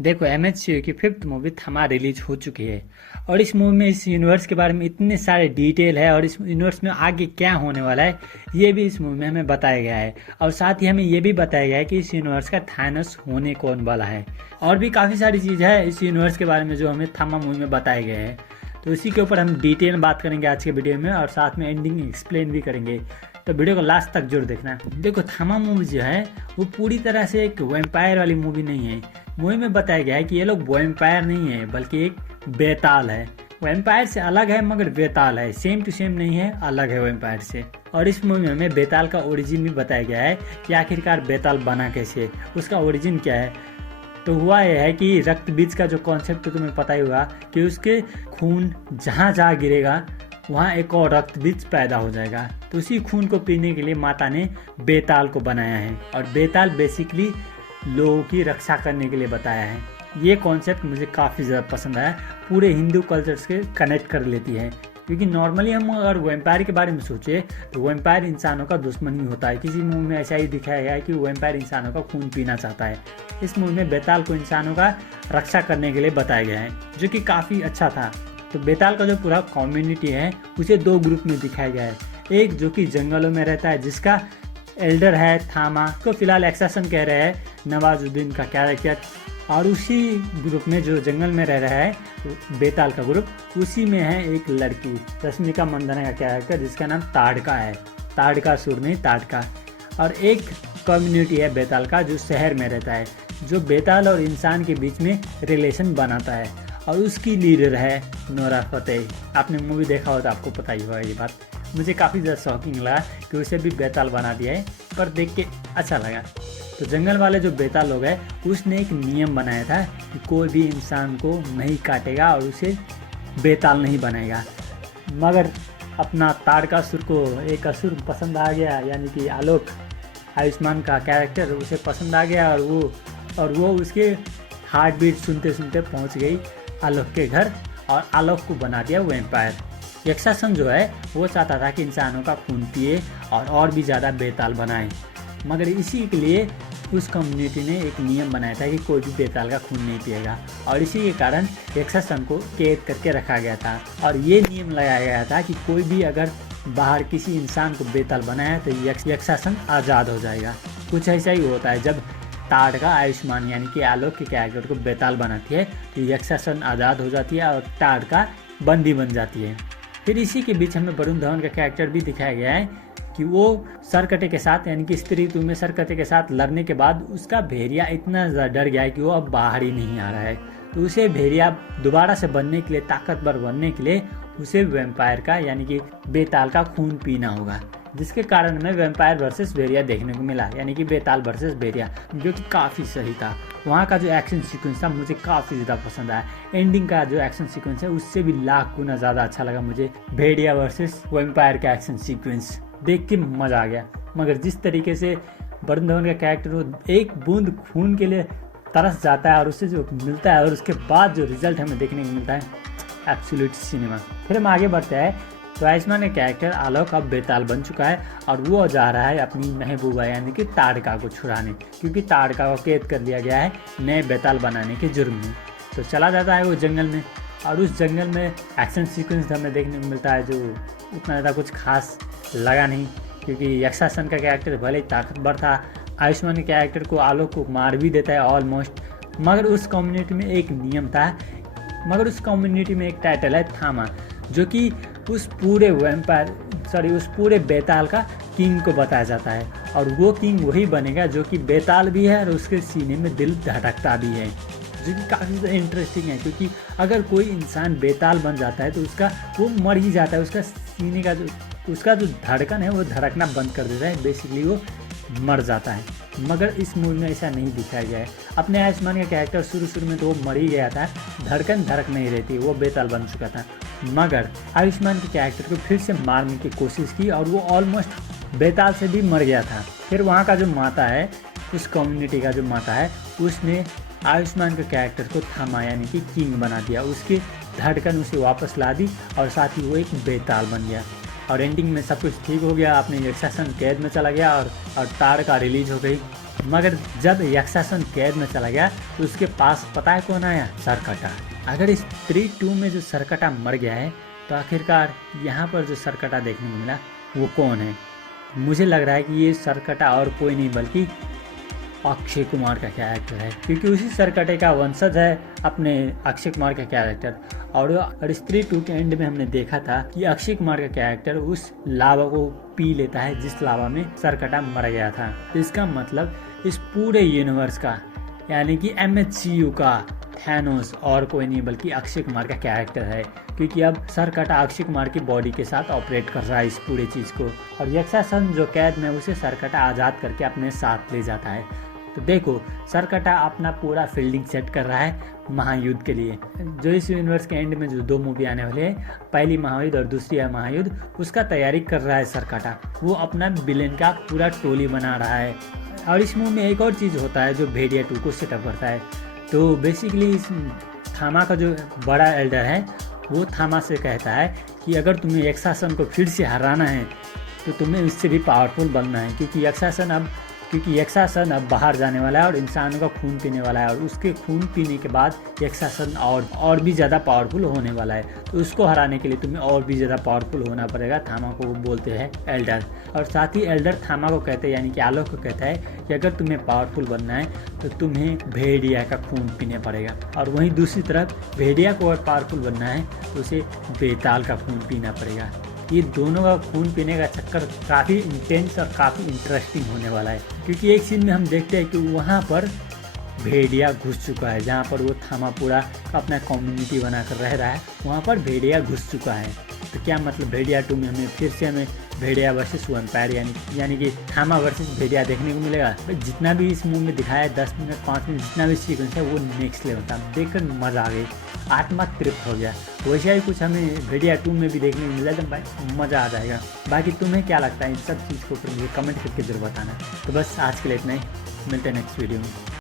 देखो एमएचसीयू की fifth movie थमा रिलीज हो चुकी है और इस मूवी में इस यूनिवर्स के बारे में इतने सारे डिटेल है और इस यूनिवर्स में आगे क्या होने वाला है ये भी इस मूवी में हमें बताया गया है। और साथ ही हमें ये भी बताया गया है कि इस यूनिवर्स का थानोस होने कौन वाला है। और भी काफ़ी सारी चीज़ है इस यूनिवर्स के बारे में जो हमें थमा मूवी में बताए गए हैं। तो इसी के ऊपर हम डिटेल में बात करेंगे आज के वीडियो में और साथ में एंडिंग एक्सप्लेन भी करेंगे। तो वीडियो को लास्ट तक जरूर देखना। देखो थमा मूवी जो है वो पूरी तरह से एक वैम्पायर वाली मूवी नहीं है। मूवी में बताया गया है कि ये लोग वैम्पायर नहीं है बल्कि एक बेताल है। वैम्पायर से अलग है मगर बेताल है, सेम टू सेम नहीं है, अलग है वैम्पायर से। और इस मूवी में हमें बेताल का ओरिजिन भी बताया गया है कि आखिरकार बेताल बना कैसे, उसका ओरिजिन क्या है। तो हुआ यह है कि रक्त बीज का जो कॉन्सेप्ट तो तुम्हें पता ही होगा कि उसके खून जहाँ जहाँ गिरेगा वहाँ एक और रक्त बीज पैदा हो जाएगा। तो उसी खून को पीने के लिए माता ने बेताल को बनाया है और बेताल बेसिकली लोगों की रक्षा करने के लिए बताया है। ये कॉन्सेप्ट मुझे काफ़ी ज़्यादा पसंद आया, पूरे हिंदू कल्चर से कनेक्ट कर लेती है। क्योंकि नॉर्मली हम अगर वैम्पायर के बारे में सोचे तो वैम्पायर इंसानों का दुश्मन ही होता है। किसी मूवी में ऐसा ही दिखाया गया है कि वैम्पायर इंसानों का खून पीना चाहता है। इस मूवी में बेताल को इंसानों का रक्षा करने के लिए बताया गया है जो कि काफ़ी अच्छा था। तो बेताल का जो पूरा कम्युनिटी है उसे दो ग्रुप में दिखाया गया है। एक जो कि जंगलों में रहता है जिसका एल्डर है थामा, को फिलहाल एक्सासन कह रहे हैं नवाजुद्दीन का कैरेक्टर। और उसी ग्रुप में जो जंगल में रह रहा है बेताल का ग्रुप, उसी में है एक लड़की रश्मिका मंदाना का कैरेक्टर जिसका नाम ताड़का है। ताड़का सुर नहीं ताड़का। और एक कम्युनिटी है बेताल का जो शहर में रहता है, जो बेताल और इंसान के बीच में रिलेशन बनाता है और उसकी लीडर है नोरा फतेही। आपने मूवी देखा हो तो आपको पता ही होगा ये बात। मुझे काफ़ी ज़्यादा शॉकिंग लगा कि उसे भी बेताल बना दिया है, पर देख के अच्छा लगा। तो जंगल वाले जो बेताल लोग हैं उसने एक नियम बनाया था कि कोई भी इंसान को नहीं काटेगा और उसे बेताल नहीं बनाएगा। मगर अपना ताड़कासुर को एक असुर पसंद आ गया, यानी कि आलोक, आयुष्मान का कैरेक्टर उसे पसंद आ गया और वो उसके हार्ट बीट सुनते सुनते पहुंच गई आलोक के घर और आलोक को बना दिया वैम्पायर। यक्षासन जो है वो चाहता था कि इंसानों का खून पिए और भी ज़्यादा बेताल बनाए, मगर इसी के लिए उस कम्युनिटी ने एक नियम बनाया था कि कोई भी बेताल का खून नहीं पिएगा और इसी के कारण यक्षासन को कैद करके रखा गया था। और ये नियम लगाया गया था कि कोई भी अगर बाहर किसी इंसान को बेताल बनाया तो यक्षासन आज़ाद हो जाएगा। कुछ ऐसा ही होता है, जब ताड़का आयुष्मान यानी कि आलोक के कैरेक्टर को बेताल बनाती है तो यक्षासन आज़ाद हो जाती है और ताड़का बंदी बन जाती है। फिर इसी के बीच हमें वरुण धवन का कैरेक्टर भी दिखाया गया है कि वो सरकटे के साथ यानी कि स्पिरिट में सरकटे के साथ लड़ने के बाद उसका भेड़िया इतना डर गया है कि वो अब बाहर ही नहीं आ रहा है। तो उसे भेड़िया दोबारा से बनने के लिए, ताकतवर बनने के लिए उसे वैम्पायर का यानी कि बेताल का खून पीना होगा, जिसके कारण हमें वैम्पायर वर्सेस भेड़िया देखने को मिला, यानी कि बेताल वर्सेस भेड़िया, जो कि काफ़ी सही था। वहाँ का जो एक्शन सीक्वेंस था मुझे काफ़ी ज़्यादा पसंद आया। एंडिंग का जो एक्शन सीक्वेंस है उससे भी लाख गुना ज़्यादा अच्छा लगा मुझे भेड़िया वर्सेस वैम्पायर का एक्शन सीक्वेंस देख के मज़ा आ गया। मगर जिस तरीके से वरुण धवन का कैरेक्टर वो एक बूंद खून के लिए तरस जाता है और उससे जो मिलता है और उसके बाद जो रिजल्ट हमें देखने को मिलता है, एब्सोल्यूट सिनेमा। फिर हम आगे बढ़ते हैं तो आयुष्मान का कैरेक्टर आलोक अब बेताल बन चुका है और वो जा रहा है अपनी महबूबा यानी कि ताड़का को छुड़ाने, क्योंकि ताड़का को कैद कर लिया गया है नए बेताल बनाने के जुर्म में। तो चला जाता है वो जंगल में और उस जंगल में एक्शन सीक्वेंस हमें देखने को मिलता है जो उतना ज़्यादा कुछ खास लगा नहीं, क्योंकि यक्षासन का कैरेक्टर भले ही ताकतवर था, आयुष्मान के कैरेक्टर को आलोक को मार भी देता है ऑलमोस्ट। मगर उस कम्युनिटी में एक नियम था, मगर उस कम्युनिटी में एक टाइटल है थामा, जो कि उस पूरे बेताल का किंग को बताया जाता है। और वो किंग वही बनेगा जो कि बेताल भी है और उसके सीने में दिल धड़कता भी है, जो कि काफ़ी इंटरेस्टिंग है। क्योंकि अगर कोई इंसान बेताल बन जाता है तो वो मर ही जाता है, उसका सीने का उसका जो धड़कन है वो धड़कना बंद कर देता है, बेसिकली वो मर जाता है। मगर इस मूवी में ऐसा नहीं दिखाया गया है। अपने आयुष्मान का कैरेक्टर शुरू में तो वो मर ही गया था, धड़कन धड़क नहीं रहती, वो बेताल बन चुका था। मगर आयुष्मान के कैरेक्टर को फिर से मारने की कोशिश की और वो ऑलमोस्ट बेताल से भी मर गया था। फिर वहाँ का जो माता है, उस कम्युनिटी का जो माता है, उसने आयुष्मान के कैरेक्टर को थामा यानी कि किंग बना दिया, उसकी धड़कन उसे वापस ला दी और साथ ही वो एक बेताल बन गया। और एंडिंग में सब कुछ ठीक हो गया, अपने यक्षासन कैद में चला गया और ताड़का रिलीज हो गई। मगर जब यक्षासन कैद में चला गया तो उसके पास पता है कौन आया? सरकटा। अगर स्त्री 2 में जो सरकटा मर गया है तो आखिरकार यहाँ पर जो सरकटा देखने को मिला वो कौन है? मुझे लग रहा है कि ये सरकटा और कोई नहीं बल्कि अक्षय कुमार का कैरेक्टर है, क्योंकि उसी सरकटे का वंशज है अपने अक्षय कुमार का कैरेक्टर। और स्त्री 2 के एंड में हमने देखा था कि अक्षय कुमार का कैरेक्टर उस लावा को पी लेता है जिस लावा में सरकटा मर गया था। तो इसका मतलब इस पूरे यूनिवर्स का यानी कि MHCU का थैनोस और कोई नहीं बल्कि अक्षय कुमार का कैरेक्टर है, क्योंकि अब सरकटा अक्षय कुमार की बॉडी के साथ ऑपरेट कर रहा है इस पूरे चीज़ को। और यक्षासन जो कैद में उसे सरकटा आज़ाद करके अपने साथ ले जाता है। तो देखो सरकटा अपना पूरा फील्डिंग सेट कर रहा है महायुद्ध के लिए। जो इस यूनिवर्स के एंड में जो 2 मूवी आने वाले हैं, पहली महायुद्ध और दूसरी है महायुद्ध, उसका तैयारी कर रहा है सरकटा। वो अपना विलेन का पूरा टोली बना रहा है। और इस मूवी में एक और चीज़ होता है जो भेड़िया 2 को सेटअप करता है। तो बेसिकली इस थामा का जो बड़ा एल्डर है वो थामा से कहता है कि अगर तुम्हें यक्षासन को फिर से हराना है तो तुम्हें इससे भी पावरफुल बनना है, क्योंकि यक्षासन अब बाहर जाने वाला है और इंसानों का खून पीने वाला है। और उसके खून पीने के बाद यक्षासन और भी ज़्यादा पावरफुल होने वाला है। तो उसको हराने के लिए तुम्हें और भी ज़्यादा पावरफुल होना पड़ेगा। थामा को वो बोलते हैं एल्डर। और साथ ही एल्डर थामा को कहते हैं यानी कि आलोक को कहता है कि अगर तुम्हें पावरफुल बनना है तो तुम्हें भेड़िया का खून पीने पड़ेगा। और वहीं दूसरी तरफ भेड़िया को और पावरफुल बनना है तो उसे बेताल का खून पीना पड़ेगा। ये दोनों का खून पीने का चक्कर काफ़ी इंटेंस और काफ़ी इंटरेस्टिंग होने वाला है, क्योंकि एक सीन में हम देखते हैं कि वहाँ पर भेड़िया घुस चुका है। जहाँ पर वो थामा पूरा अपना कम्युनिटी बनाकर रह रहा है वहाँ पर भेड़िया घुस चुका है। तो क्या मतलब भेड़िया 2 में हमें भेड़िया वर्सेस वैम्पायर यानी कि थामा वर्सेस भेड़िया देखने को मिलेगा। जितना भी इस मूवी में दिखाया है 10 मिनट 5 मिनट जितना भी सीक्वेंस है वो नेक्स्ट लेवल था। देखकर मज़ा आ गई, आत्मा तृप्त हो गया। वैसा ही कुछ हमें भेड़िया 2 में भी देखने को मिला तो भाई मज़ा आ जाएगा। बाकी तुम्हें क्या लगता है इन सब चीज़ को ऊपर मुझे कमेंट करके जरूर बताना। तो बस आज के लिए इतना ही, मिलते हैं नेक्स्ट वीडियो में।